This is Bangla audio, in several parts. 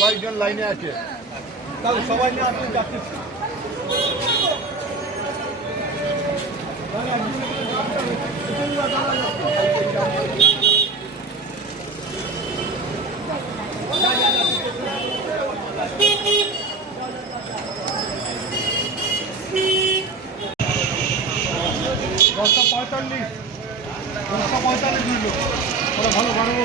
কয়েকজন লাইনে আছে, তাহলে সবাই নিয়ে আসুন যাচ্ছি। দশটা 45 দিল ওরা ভালো বাড়াবো।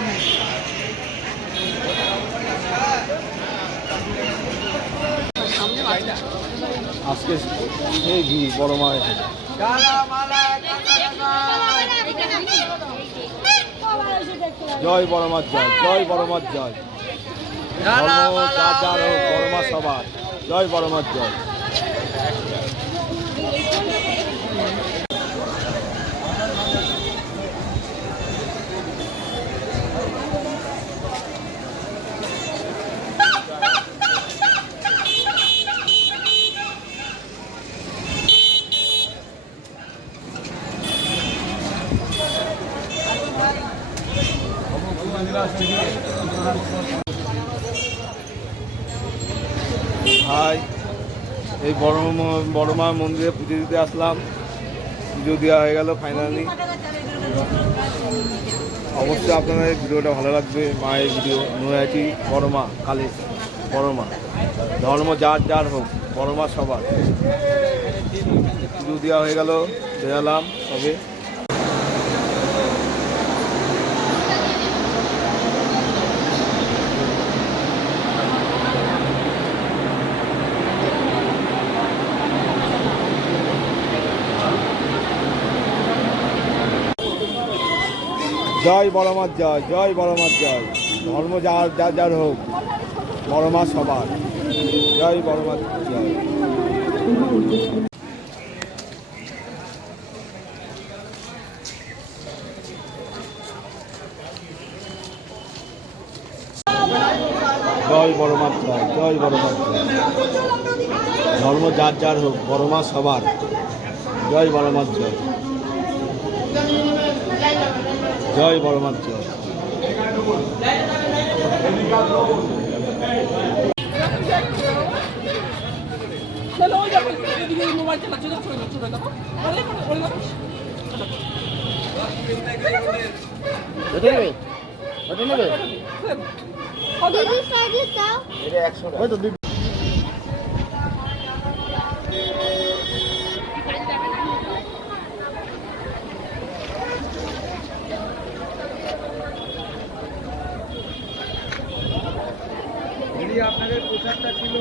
আজকে সেই ভিড় বড় মায়ের জয় বড় মাছ জয়, জয় বড় মাছ জয়, বড় মা সবার জয়, বড় মাছ জয়। হাই, এই বড় মা মন্দিরে পুজো দিতে আসলাম। পুজো দেওয়া হয়ে গেল ফাইনালি। অবশ্যই আপনাদের ভিডিওটা ভালো লাগবে। মায়ের ভিডিও নিয়ে আছি। বড় মা কালী, বড় মা ধর্ম যার যার হোক, বড় মা সবার। পুজো দেওয়া হয়ে গেল, বেরালাম তবে। জয় বড় মাছ জয়, জয় বড় মাছ জয়, ধর্ম যার যার যার হোক, বড় মা সবার জয়, বড় মাছ জয়। জয় বড় মাছ জয়, জয় বড় মাছ জয়, ধর্ম যার যার হোক, বড় মা সবার জয়, বড় মাছ জয়, জয় বড় মাছ জয়। আপনাদের পোশাকটা ছিল